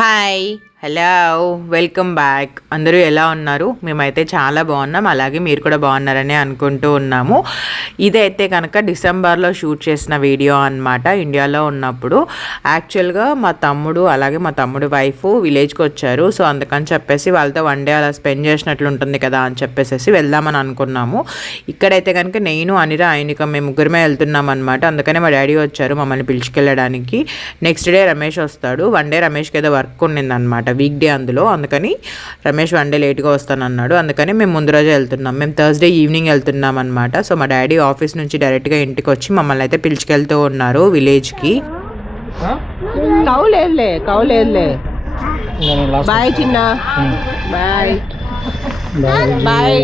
Hi hello welcome back. అందరూ ఎలా ఉన్నారు? మేమైతే చాలా బాగున్నాం, అలాగే మీరు కూడా బాగున్నారని అనుకుంటూ ఉన్నాము. ఇదైతే కనుక డిసెంబర్లో షూట్ చేసిన వీడియో అన్నమాట. ఇండియాలో ఉన్నప్పుడు యాక్చువల్గా మా తమ్ముడు అలాగే మా తమ్ముడు వైఫ్ విలేజ్కి వచ్చారు. సో అందుకని చెప్పేసి వాళ్ళతో వన్ డే అలా స్పెండ్ చేసినట్లు ఉంటుంది కదా అని చెప్పేసి వెళ్దామని అనుకున్నాము. ఇక్కడైతే కనుక నేను అనిర ఆయనక మేము ముగ్గురమే వెళ్తున్నాం అనమాట. అందుకనే మా డాడీ వచ్చారు మమ్మల్ని పిలుచుకెళ్ళడానికి. నెక్స్ట్ డే రమేష్ వస్తాడు. వన్ డే రమేష్కి ఏదో వర్క్ ఉండిందనమాట, వీక్ డే అందుకని రమేష్ వన్ డే లేట్గా వస్తానన్నాడు. అందుకని మేము ముందు రోజే వెళ్తున్నాం. మేము థర్స్డే ఈవినింగ్ వెళ్తున్నాం అనమాట. సో మా డాడీ ఆఫీస్ నుంచి డైరెక్ట్గా ఇంటికి వచ్చి మమ్మల్ని అయితే పిలుచుకెళ్తూ ఉన్నారు విలేజ్కి. బాయ్ చిన్న, బాయ్ బాయ్.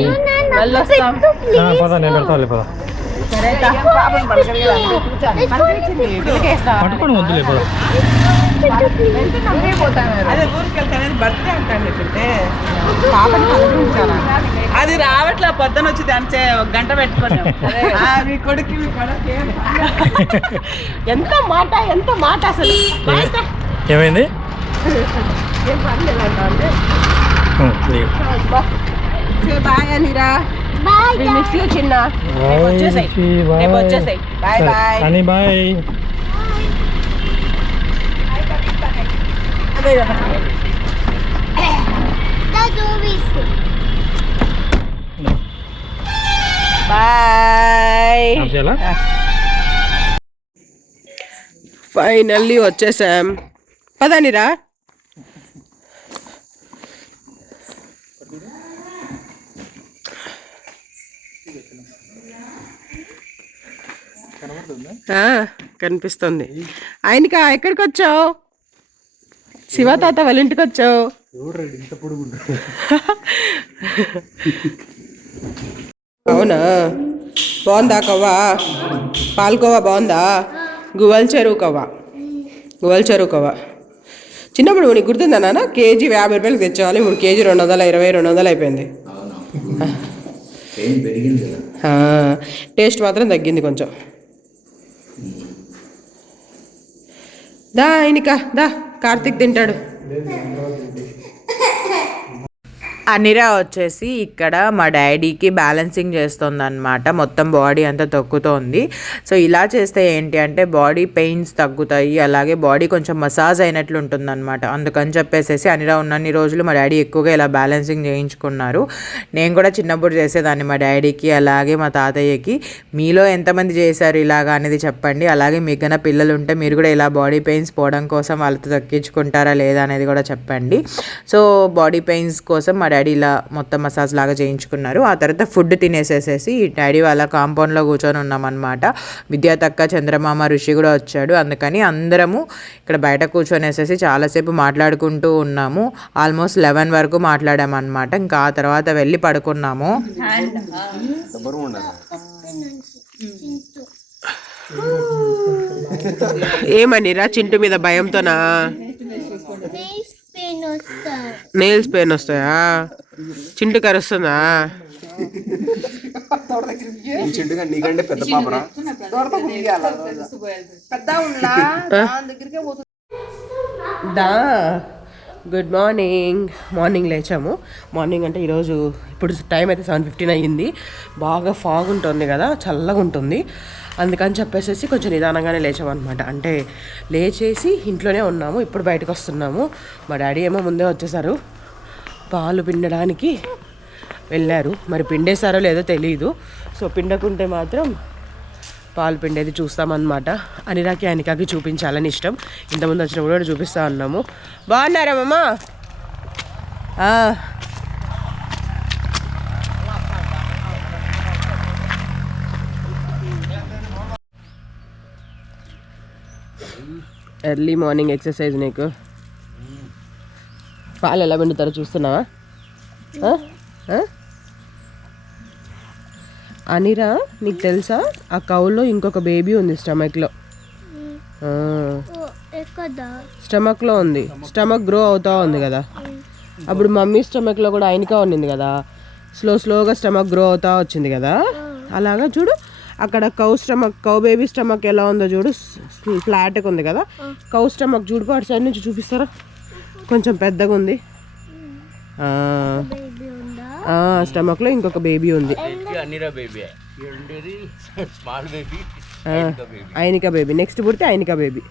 పట్టుకోండి వద్దులే అది రావట్లే, పొద్దున వచ్చి దాని ఒక గంట పెట్టుకోండి. మీ కొడుకు ఎంత మాట అసలు. ఏమైంది? బాయ్ అనిరా, చిన్న వచ్చేసాయి. బాయ్ బాయ్ అని బాయ్. బాయ్. ఫైనల్లీ వచ్చేసాం. పదానిరా. కనిపిస్తుంది. ఆయనకా ఎక్కడికి వచ్చావు? శివతాత వాళ్ళ ఇంటికి వచ్చావు. అవునా, బాగుందా కవ్వా? పాల్కోవా బాగుందా? గువల్ చెరువు కవ్వా. చిన్నప్పుడు నీకు గుర్తుందా నాన్న? కేజీ 50 రూపాయలకి తెచ్చేవాళ్ళు. ఇప్పుడు కేజీ 220, 200 అయిపోయింది. టేస్ట్ మాత్రం తగ్గింది కొంచెం. దా ఆయనకా, దా కార్తీక్ తింటాడు. అనిరా వచ్చేసి ఇక్కడ మా డాడీకి బ్యాలెన్సింగ్ చేస్తుంది అనమాట. మొత్తం బాడీ అంతా తొక్కుతోంది. సో ఇలా చేస్తే ఏంటి అంటే బాడీ పెయిన్స్ తగ్గుతాయి, అలాగే బాడీ కొంచెం మసాజ్ అయినట్లు ఉంటుంది అనమాట. అందుకని చెప్పేసి అనిరా ఉన్నన్ని రోజులు మా డాడీ ఎక్కువగా ఇలా బ్యాలెన్సింగ్ చేయించుకున్నారు. నేను కూడా చిన్నప్పుడు చేసేదాన్ని మా డాడీకి అలాగే మా తాతయ్యకి. మీలో ఎంతమంది చేశారు ఇలాగా అనేది చెప్పండి. అలాగే మీకు పిల్లలు ఉంటే మీరు కూడా ఇలా బాడీ పెయిన్స్ పోవడం కోసం వాళ్ళతో తగ్గించుకుంటారా లేదా అనేది కూడా చెప్పండి. సో బాడీ పెయిన్స్ కోసం మా డాడీ ఇలా మొత్తం మసాజ్ లాగా చేయించుకున్నారు. ఆ తర్వాత ఫుడ్ తినేసేసేసి డాడీ వాళ్ళ కాంపౌండ్లో కూర్చొని ఉన్నామన్నమాట. విద్యాతక్క, చంద్రమామ, ఋషి కూడా వచ్చాడు. అందుకని అందరము ఇక్కడ బయట కూర్చొనేసేసి చాలాసేపు మాట్లాడుకుంటూ ఉన్నాము. ఆల్మోస్ట్ 11 వరకు మాట్లాడామన్నమాట. ఇంకా ఆ తర్వాత వెళ్ళి పడుకున్నాము. ఏమనిరా చింటూ మీద భయంతోనా? నెయిల్స్ పెయిన్ వస్తాయా? చింటు కరుస్తుందా? గుడ్ మార్నింగ్ లేచాము. మార్నింగ్ అంటే ఈరోజు ఇప్పుడు టైం అయితే 7:15 అయ్యింది. బాగా ఫాగ్ ఉంటుంది కదా, చల్లగా ఉంటుంది. అందుకని చెప్పేసి కొంచెం నిదానంగానే లేచామన్నమాట. అంటే లేచేసి ఇంట్లోనే ఉన్నాము, ఇప్పుడు బయటకు వస్తున్నాము. మా డాడీ ఏమో ముందే వచ్చేసారు, పాలు పిండడానికి వెళ్ళారు. మరి పిండేశారో లేదో తెలియదు. సో పిండకుంటే మాత్రం పాలు పిండేది చూస్తామన్నమాట. అనిరాకి అనికాకి చూపించాలని ఇష్టం. ఇంతకుముందు వచ్చినప్పుడు కూడా చూపిస్తా ఉన్నాము. బాగున్నారా మామ? Early morning exercise. నీకు పాలు ఎలా పిండుతారో చూస్తున్నావా? అనిరా, నీకు తెలుసా ఆ కౌలో ఇంకొక బేబీ ఉంది స్టమక్లో. స్టమక్లో ఉంది. స్టమక్ గ్రో అవుతా ఉంది కదా. అప్పుడు మమ్మీ స్టమక్లో కూడా ఆయనకా ఉన్నింది కదా. స్లోగా స్టమక్ గ్రో అవుతా వచ్చింది కదా. అలాగా చూడు, అక్కడ కౌ బేబీ స్టమక్ ఎలా ఉందో చూడు, ఫ్లాట్గా ఉంది కదా. కౌ స్టమక్ చూడు, అటు సైడ్ నుంచి చూపిస్తారా? కొంచెం పెద్దగా ఉంది. స్టమక్లో ఇంకొక బేబీ ఉంది. ఐనికా బేబీ నెక్స్ట్ పుడితే ఐనికా బేబీ.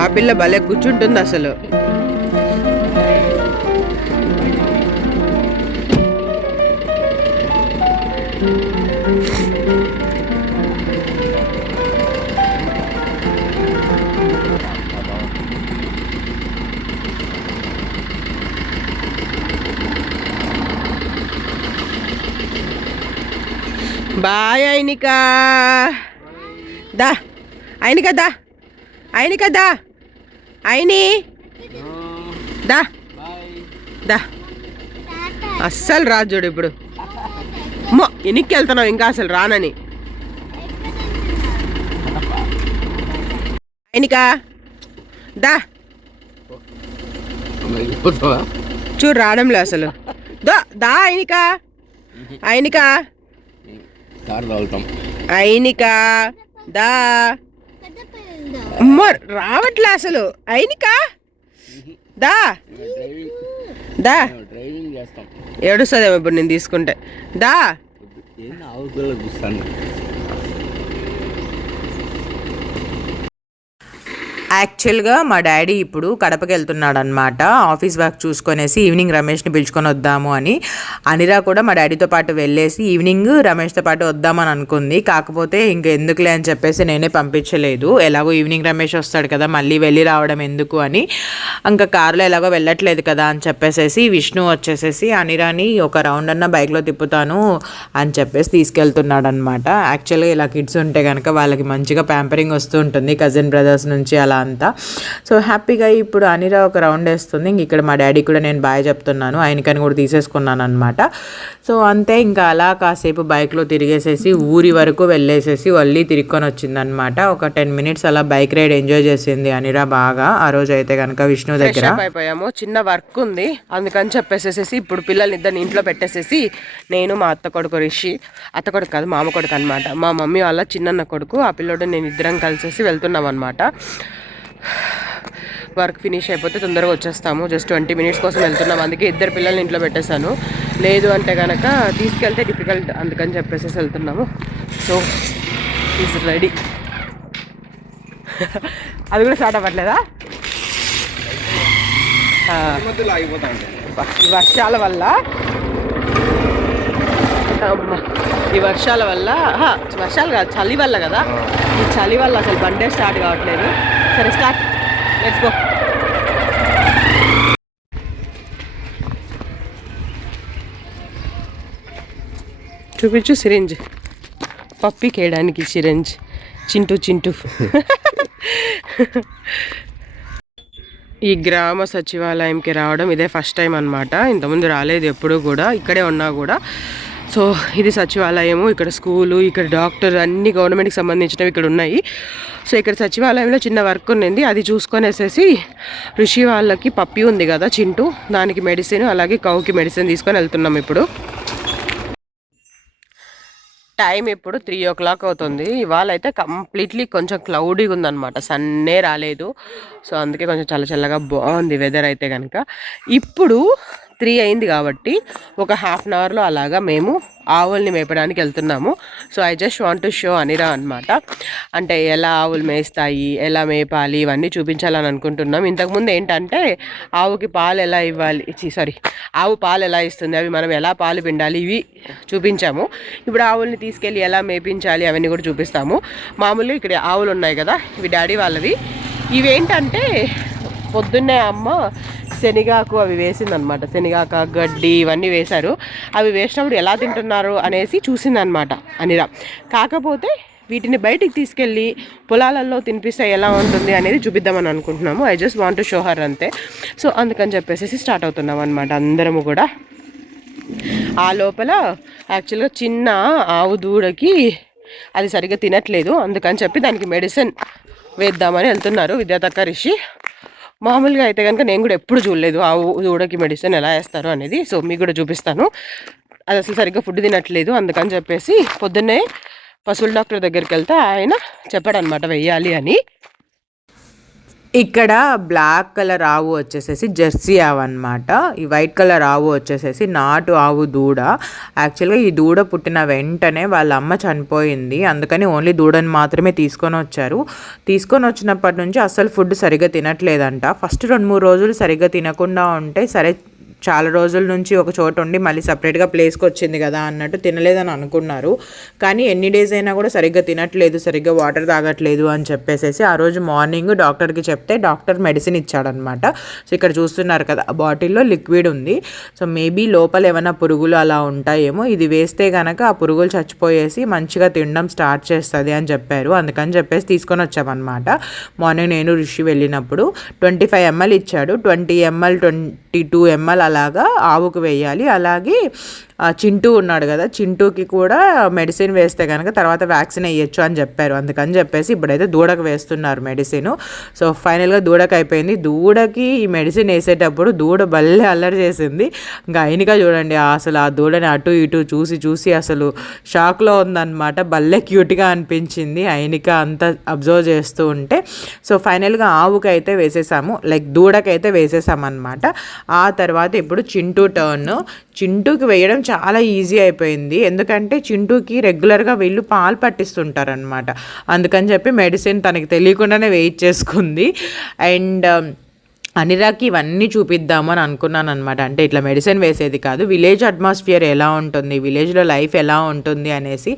ఆ పిల్ల భలే కూర్చుంటుంది అసలు. బాయ్ ఐనికా. దా ఐనికా దా. ఐనికా దా. ఐని దా దా. అస్సలు రాజు చూడు ఇప్పుడు. అమ్మో ఎన్నికి వెళ్తున్నావు ఇంకా అసలు రానని. ఐనికా దా. చూడు రావడంలే అసలు. దా దా ఐనికా. ఐనికా ఐనికా దా. అమ్మ రావట్లే అసలు. ఐనికా దా దా. ఏడుస్తుందేమో ఇప్పుడు నేను తీసుకుంటే. దా. యాక్చువల్గా మా డాడీ ఇప్పుడు కడపకి వెళ్తున్నాడు అనమాట. ఆఫీస్ వర్క్ చూసుకొనేసి ఈవినింగ్ రమేష్ని పిలుచుకొని వద్దాము అని. అనిరా కూడా మా డాడీతో పాటు వెళ్ళేసి ఈవినింగ్ రమేష్తో పాటు వద్దామని అనుకుంది. కాకపోతే ఇంక ఎందుకులే అని చెప్పేసి నేనే పంపించలేదు. ఎలాగో ఈవినింగ్ రమేష్ వస్తాడు కదా, మళ్ళీ వెళ్ళి రావడం ఎందుకు అని. ఇంకా కారులో ఎలాగో వెళ్ళట్లేదు కదా అని చెప్పేసి విష్ణు వచ్చేసేసి అనిరాని ఒక రౌండ్ అన్న బైక్లో తిప్పుతాను అని చెప్పేసి తీసుకెళ్తున్నాడు అనమాట. యాక్చువల్గా ఇలా కిడ్స్ ఉంటే కనుక వాళ్ళకి మంచిగా ప్యాంపరింగ్ వస్తూ ఉంటుంది, కజిన్ బ్రదర్స్ నుంచి అలా అంతా. సో హ్యాపీగా ఇప్పుడు అనిరా ఒక రౌండ్ వేస్తుంది. ఇంక ఇక్కడ మా డాడీ కూడా నేను బాయ్ చెప్తున్నాను, ఆయనకని కూడా తీసేసుకున్నాను అనమాట. సో అంతే, ఇంకా అలా కాసేపు బైక్లో తిరిగేసేసి ఊరి వరకు వెళ్ళేసేసి మళ్ళీ తిరుక్కొని వచ్చిందనమాట. ఒక 10 minutes అలా బైక్ రైడ్ ఎంజాయ్ చేసింది అనిరా బాగా. ఆ రోజు అయితే కనుక విష్ణు దగ్గర అయిపోయాము. చిన్న వర్క్ ఉంది అందుకని చెప్పేసేసి ఇప్పుడు పిల్లల్ని ఇద్దరిని ఇంట్లో పెట్టేసేసి నేను మా అత్త కొడుకు రిషి, అత్త కొడుకు కాదు మామ కొడుకు అనమాట, మా మమ్మీ వాళ్ళ చిన్న కొడుకు, ఆ పిల్లోడు నేను ఇద్దరం కలిసేసి వెళ్తున్నాం అనమాట. వర్క్ ఫినిష్ అయిపోతే తొందరగా వచ్చేస్తాము. జస్ట్ 20 minutes కోసం వెళ్తున్నాం. అందుకే ఇద్దరు పిల్లల్ని ఇంట్లో పెట్టేశాను. లేదు అంటే కనుక తీసుకెళ్తే డిఫికల్ట్, అందుకని చెప్పేసి వెళ్తున్నాము. So is ready. అది కూడా స్టార్ట్ అవ్వట్లేదా? ఈ వర్షాల వల్ల వర్షాలు కాదు చలి వల్ల కదా, ఈ చలి వల్ల అసలు బండే స్టార్ట్ కావట్లేదు. సరే స్టార్ట్, లెట్స్ గో. చూపించు సిరింజ్, పప్పికి వేయడానికి సిరింజ్. చింటూ ఈ గ్రామ సచివాలయంకి రావడం ఇదే ఫస్ట్ టైం అనమాట. ఇంతకుముందు రాలేదు ఎప్పుడు కూడా, ఇక్కడే ఉన్నా కూడా. సో ఇది సచివాలయము, ఇక్కడ స్కూలు, ఇక్కడ డాక్టర్, అన్ని గవర్నమెంట్కి సంబంధించినవి ఇక్కడ ఉన్నాయి. సో ఇక్కడ సచివాలయంలో చిన్న వర్క్ ఉన్నింది, అది చూసుకొనేసేసి ఋషి వాళ్ళకి పప్పి ఉంది కదా చింటూ, దానికి మెడిసిన్, అలాగే కౌకి మెడిసిన్ తీసుకొని వెళ్తున్నాం ఇప్పుడు. టైం ఇప్పుడు 3 o'clock అవుతుంది. ఇవాళ అయితే కంప్లీట్లీ కొంచెం క్లౌడీగా ఉందన్నమాట, సన్నే రాలేదు. సో అందుకే కొంచెం చల్లగా బాగుంది వెదర్ అయితే కనుక. ఇప్పుడు 3 అయింది కాబట్టి ఒక 1/2 hourలో అలాగా మేము ఆవుల్ని మేపడానికి వెళ్తున్నాము. So I just want to show అనిరా అనమాట, అంటే ఎలా ఆవులు మేస్తాయి, ఎలా మేపాలి, ఇవన్నీ చూపించాలని అనుకుంటున్నాం. ఇంతకుముందు ఏంటంటే ఆవుకి పాలు ఎలా ఇవ్వాలి, ఆవు పాలు ఎలా ఇస్తుంది, అవి మనం ఎలా పాలు పిండాలి, ఇవి చూపించాము. ఇప్పుడు ఆవుల్ని తీసుకెళ్ళి ఎలా మేపించాలి అవన్నీ కూడా చూపిస్తాము. మామూలుగా ఇక్కడ ఆవులు ఉన్నాయి కదా, ఇవి డాడీ వాళ్ళవి. ఈ ఇవేంటంటే పొద్దున్నే అమ్మ శనగాకు అవి వేసిందనమాట. శనగాక గడ్డి ఇవన్నీ వేశారు. అవి వేసినప్పుడు ఎలా తింటున్నారు అనేసి చూసిందనమాట అనిరా. కాకపోతే వీటిని బయటికి తీసుకెళ్ళి పొలాలలో తినిపిస్తే ఎలా ఉంటుంది అనేది చూపిద్దామని అనుకుంటున్నాము. I just want to show her అంతే. సో అందుకని చెప్పేసి స్టార్ట్ అవుతున్నాం అనమాట అందరము కూడా. ఆ లోపల యాక్చువల్గా చిన్న ఆవు దూడకి అది సరిగ్గా తినట్లేదు, అందుకని చెప్పి దానికి మెడిసిన్ వేద్దామని వెళ్తున్నారు విద్యాతక్క రిషి. మామూలుగా అయితే కనుక నేను కూడా ఎప్పుడు చూడలేదు ఆవు దూడకి మెడిసిన్ ఎలా వేస్తారు అనేది. సో మీకు కూడా చూపిస్తాను. అది అసలు సరిగ్గా ఫుడ్ తినట్లేదు, అందుకని చెప్పేసి పొద్దున్నే పశువుల డాక్టర్ దగ్గరికి వెళ్తే ఆయన చెప్పాడనమాట వెయ్యాలి అని. ఇక్కడ బ్లాక్ కలర్ ఆవు వచ్చేసేసి జెర్సీ ఆవు అనమాట. ఈ వైట్ కలర్ ఆవు వచ్చేసేసి నాటు ఆవు దూడ. యాక్చువల్గా ఈ దూడ పుట్టిన వెంటనే వాళ్ళ అమ్మ చనిపోయింది, అందుకని ఓన్లీ దూడని మాత్రమే తీసుకొని వచ్చారు. తీసుకొని వచ్చినప్పటి నుంచి అస్సలు ఫుడ్ సరిగ్గా తినట్లేదంట. ఫస్ట్ 2-3 రోజులు సరిగ్గా తినకుండా ఉంటే సరే, చాలా రోజుల నుంచి ఒక చోట ఉండి మళ్ళీ సపరేట్గా ప్లేస్కి వచ్చింది కదా అన్నట్టు తినలేదని అనుకున్నారు. కానీ ఎన్ని డేస్ అయినా కూడా సరిగ్గా తినట్లేదు, సరిగ్గా వాటర్ తాగట్లేదు అని చెప్పేసి ఆ రోజు మార్నింగ్ డాక్టర్కి చెప్తే డాక్టర్ మెడిసిన్ ఇచ్చాడనమాట. సో ఇక్కడ చూస్తున్నారు కదా బాటిల్లో లిక్విడ్ ఉంది. సో మేబీ లోపల ఏమైనా పురుగులు అలా ఉంటాయేమో, ఇది వేస్తే కనుక ఆ పురుగులు చచ్చిపోయేసి మంచిగా తినడం స్టార్ట్ చేస్తుంది అని చెప్పారు. అందుకని చెప్పేసి తీసుకొని వచ్చామన్నమాట. మార్నింగ్ నేను రిషి వెళ్ళినప్పుడు 25 ml ఇచ్చాడు. 20 ml 22 ml అలాగా ఆవుకు వేయాలి. అలాగే చింటూ ఉన్నాడు కదా, చింటూకి కూడా మెడిసిన్ వేస్తే కనుక తర్వాత వ్యాక్సిన్ వేయచ్చు అని చెప్పారు. అందుకని చెప్పేసి ఇప్పుడైతే దూడకు వేస్తున్నారు మెడిసిన్. సో ఫైనల్గా దూడకు అయిపోయింది. దూడకి ఈ మెడిసిన్ వేసేటప్పుడు దూడ భలే అల్లరి చేసింది. ఇంకా ఆయనగా చూడండి అసలు ఆ దూడని అటు ఇటు చూసి చూసి అసలు షాక్లో ఉందన్నమాట. భలే క్యూట్గా అనిపించింది ఆయనక అంతా అబ్జర్వ్ చేస్తూ ఉంటే. సో ఫైనల్గా ఆవుకి అయితే వేసేసాము, లైక్ దూడకైతే వేసేసామన్నమాట. ఆ తర్వాత ఇప్పుడు చింటూ టర్న్. చింటూకి వేయడం చాలా ఈజీ అయిపోయింది, ఎందుకంటే చింటూకి రెగ్యులర్గా వీళ్ళు పాలు పట్టిస్తుంటారనమాట. అందుకని చెప్పి మెడిసిన్ తనకి తెలియకుండానే వెయిట్ చేసుకుంది. అండ్ అనిరాకి ఇవన్నీ చూపిద్దాము అని అనుకున్నాను అనమాట. అంటే ఇట్లా మెడిసిన్ వేసేది కాదు, విలేజ్ అట్మాస్ఫియర్ ఎలా ఉంటుంది, విలేజ్లో లైఫ్ ఎలా ఉంటుంది అనేసి.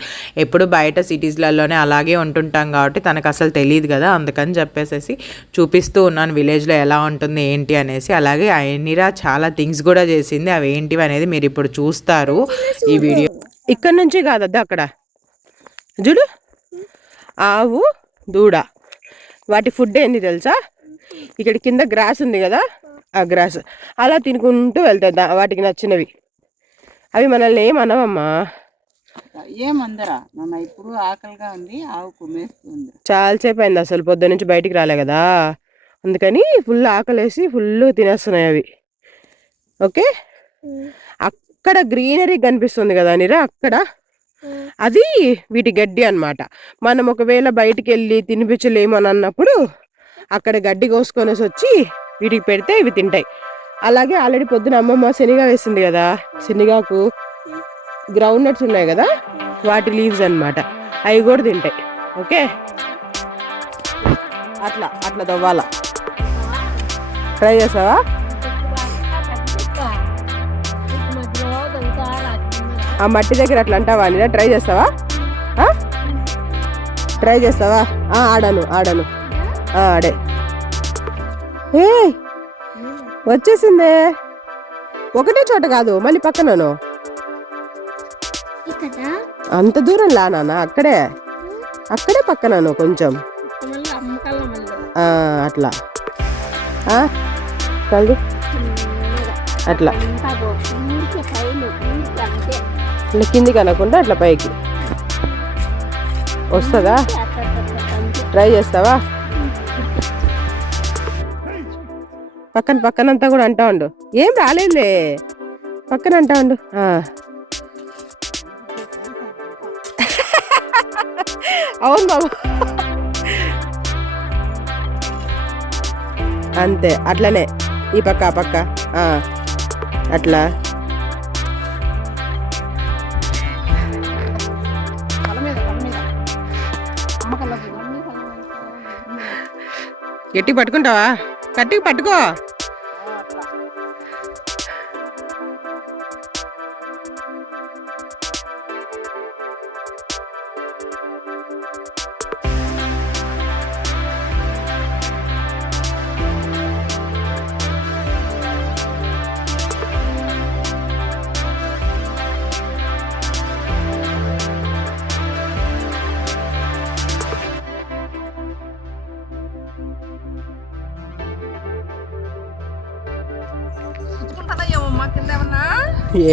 ఎప్పుడు బయట సిటీస్లలోనే అలాగే ఉంటుంటాం కాబట్టి తనకు అసలు తెలియదు కదా, అందుకని చెప్పేసి చూపిస్తూ ఉన్నాను విలేజ్లో ఎలా ఉంటుంది ఏంటి అనేసి. అలాగే అనిరా చాలా థింగ్స్ కూడా చేసింది, అవి ఏంటివి అనేది మీరు ఇప్పుడు చూస్తారు ఈ వీడియో. ఇక్కడ నుంచి కాదద్దా అక్కడ చూడు ఆవు దూడ, వాటి ఫుడ్ ఏంది తెలుసా? ఇక్కడ కింద గ్రాస్ ఉంది కదా, ఆ గ్రాస్ అలా తినుకుంటూ వెళ్తాయి వాటికి నచ్చినవి. అవి మనల్ని ఏమనవమ్మా, ఏమందరా నన్ను ఇప్పుడు ఆకలిగా ఉంది ఆవు కుమ్మేస్తుంది. చాలాసేపు అయింది అసలు పొద్దు నుంచి బయటికి రాలే కదా, అందుకని ఫుల్ ఆకలేసి ఫుల్ తినేస్తున్నాయి అవి. ఓకే, అక్కడ గ్రీనరీ కనిపిస్తుంది కదా నీరా, అక్కడ అది వీటి గడ్డి అన్నమాట. మనం ఒకవేళ బయటికి వెళ్ళి తినిపించలేము అని అన్నప్పుడు అక్కడ గడ్డి కోసుకొని వచ్చి వీటికి పెడితే ఇవి తింటాయి. అలాగే ఆల్రెడీ పొద్దున అమ్మమ్మ శనగ వేసింది కదా, శనగాకు గ్రౌండ్ నట్స్ ఉన్నాయి కదా, వాటి లీవ్స్ అన్నమాట, అవి కూడా తింటాయి. ఓకే, అట్లా అట్లా తవ్వాల. ట్రై చేస్తావా? ఆ మట్టి దగ్గర అట్లా అంటావా అని ట్రై చేస్తావా? ట్రై చేస్తావా? ఆడను ఆడను ఆడే. ఏ వచ్చేసిందే, ఒకటే చోట కాదు మళ్ళీ పక్కనను. అంత దూరం లా నాన్న, అక్కడే అక్కడే పక్కనను కొంచెం అట్లా కలు అట్లా ఇట్లా కిందికి అనకుండా అట్లా పైకి వస్తుందా? ట్రై చేస్తావా? పక్కన పక్కనంతా కూడా అంటా ఉండు, ఏం రాలేదులే, పక్కన అంటా ఉండు. అవును బాబు, అంతే అట్లనే ఈ పక్క ఆ పక్క అట్లా. గట్టి పట్టుకుంటావా? గట్టిగా పట్టుకో.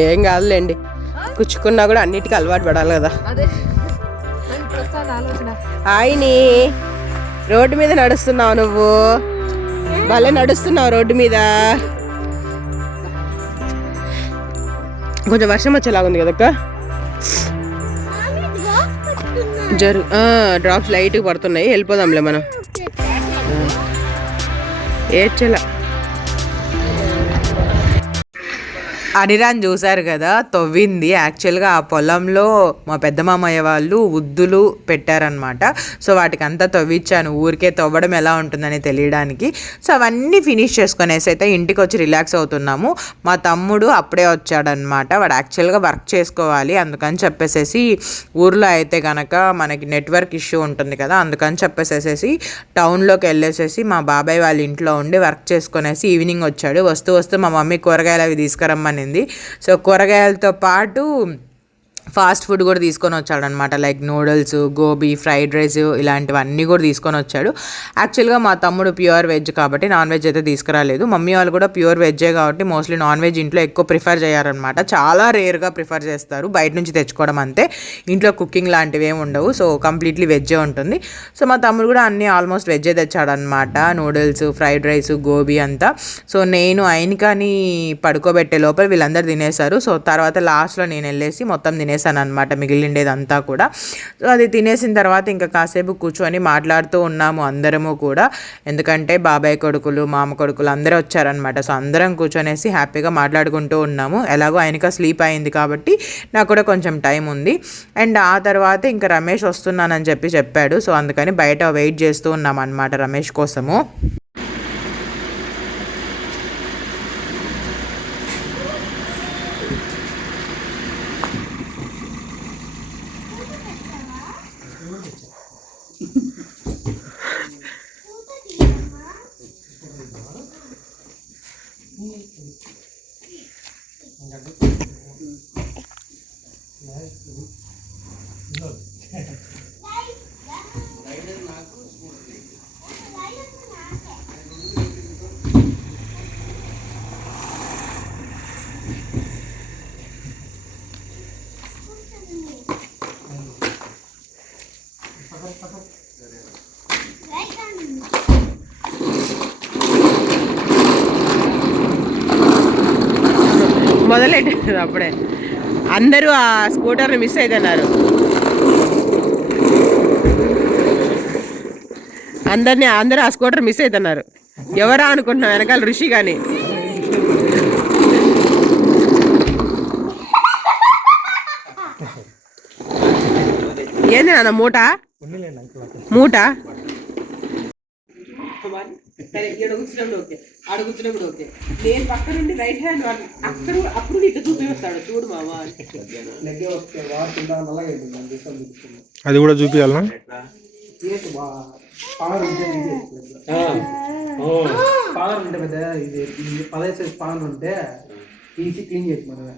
ఏం కాదులేండి, కుచ్చుకున్నా కూడా అన్నిటికీ అలవాటు పడాలి కదా. ఆయని రోడ్డు మీద నడుస్తున్నావు నువ్వు, భలే నడుస్తున్నావు రోడ్డు మీద. కొంచెం వర్షం వచ్చేలాగుంది కదక్క. డ్రాప్స్ లైట్గా పడుతున్నాయి, వెళ్ళిపోదాంలే మనం. ఏడ్చేలా అనిరాని చూసారు కదా, తవ్వింది. యాక్చువల్గా ఆ పొలంలో మా పెద్ద మామయ్య వాళ్ళు ఉద్దులు పెట్టారనమాట. సో వాటికి అంతా తవ్విచ్చాను, ఊరికే తవ్వడం ఎలా ఉంటుందని తెలియడానికి. సో అవన్నీ ఫినిష్ చేసుకునేసి అయితే ఇంటికి వచ్చి రిలాక్స్ అవుతున్నాము. మా తమ్ముడు అప్పుడే వచ్చాడనమాట. వాడు యాక్చువల్గా వర్క్ చేసుకోవాలి, అందుకని చెప్పేసేసి ఊర్లో అయితే కనుక మనకి నెట్వర్క్ ఇష్యూ ఉంటుంది కదా, అందుకని చెప్పేసేసి టౌన్లోకి వెళ్ళేసేసి మా బాబాయ్ వాళ్ళ ఇంట్లో ఉండి వర్క్ చేసుకునేసి ఈవినింగ్ వచ్చాడు. వస్తూ మా మమ్మీ కూరగాయలు అవి తీసుకురమ్మని. సో కూరగాయలతో పాటు ఫాస్ట్ ఫుడ్ కూడా తీసుకొని వచ్చాడనమాట. Like noodles, gobi, fried rice ఇలాంటివన్నీ కూడా తీసుకొని వచ్చాడు. యాక్చువల్గా మా తమ్ముడు ప్యూర్ వెజ్ కాబట్టి నాన్ వెజ్ అయితే తీసుకురాలేదు. మమ్మీ వాళ్ళు కూడా ప్యూర్ వెజ్జే కాబట్టి మోస్ట్లీ నాన్ వెజ్ ఇంట్లో ఎక్కువ ప్రిఫర్ చేయారనమాట. చాలా రేర్గా ప్రిఫర్ చేస్తారు, బయట నుంచి తెచ్చుకోవడం అంతే. ఇంట్లో కుకింగ్ లాంటివి ఏమి ఉండవు. సో కంప్లీట్లీ వెజ్జే ఉంటుంది. సో మా తమ్ముడు కూడా అన్నీ ఆల్మోస్ట్ వెజ్జే తెచ్చాడనమాట. నూడిల్స్, ఫ్రైడ్ రైస్, గోబీ అంతా. సో నేను ఆయనకని పడుకోబెట్టే లోపల వీళ్ళందరూ తినేశారు. సో తర్వాత లాస్ట్లో నేను వెళ్ళేసి మొత్తం తినేసాను అనమాట, మిగిలిండేదంతా కూడా. సో అది తినేసిన తర్వాత ఇంకా కాసేపు కూర్చొని మాట్లాడుతూ ఉన్నాము అందరము కూడా. ఎందుకంటే బాబాయ్ కొడుకులు, మామ కొడుకులు అందరూ వచ్చారనమాట. సో అందరం కూర్చొనేసి హ్యాపీగా మాట్లాడుకుంటూ ఉన్నాము. ఎలాగో ఆయనక స్లీప్ అయింది కాబట్టి నాకు కూడా కొంచెం టైం ఉంది. అండ్ ఆ తర్వాత ఇంకా రమేష్ వస్తున్నానని చెప్పాడు. సో అందుకని బయట వెయిట్ చేస్తూ ఉన్నాం అనమాట రమేష్ కోసము. మొదలెట్టారు అప్పుడే. అందరూ ఆ స్కూటర్ని మిస్ అవుతున్నారు. అందరూ ఆ స్కూటర్ మిస్ అవుతున్నారు. ఎవరా అనుకుంటున్నాం, వెనకాల ఋషి కానీ. ఏంది నాన్న మూట మూట అడుగుతున్నప్పుడు ఓకే. నేను పక్క నుండి రైట్ హ్యాండ్ అప్పుడు ఇట్లా చూపిస్తాడు, చూడు మావా. అది కూడా చూపించాలనా? పవర్ ఉంటే పెద్ద ఇది 15 సైజ్ పవర్ ఉంటే తీసి క్లీన్ చేయొచ్చు మనమే.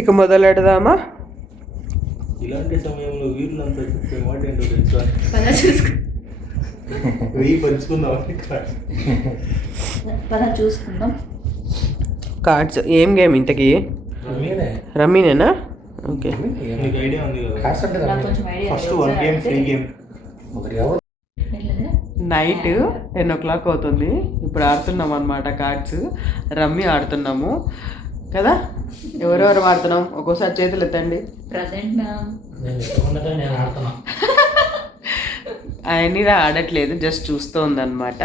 ఇక మొదలెడదామా? ఇలాంటి సమయంలో వీళ్ళంతా చెప్పే మాట ఏంటో తెలుసా? పద చూసుకో వెయ్యి పంచుకుందాం. పద చూసుకుందాం. కార్డ్స్ ఏం గేమ్ ఇంతకీ? రమ్మీనేనా? ఓకే. నీకు ఐడియా ఉంది కదా? నాకు కొంచెం idea first 1 game free game. Night 10 o'clock అవుతుంది. ఇప్పుడు ఆడుతున్నాం అనమాట కార్డ్స్. రమ్మీ ఆడుతున్నాము కదా. ఎవరెవరు ఆడుతున్నాం? ఒక్కోసారి చేతులు ఎత్తండి. Present ma'am. ఆయన ఆడట్లేదు, జస్ట్ చూస్తూ ఉందన్నమాట.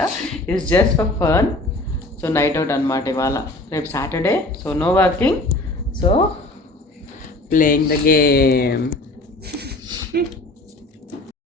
It's just for fun. So night out అనమాట ఇవాళ. రేపు Saturday, so no working, so playing the game.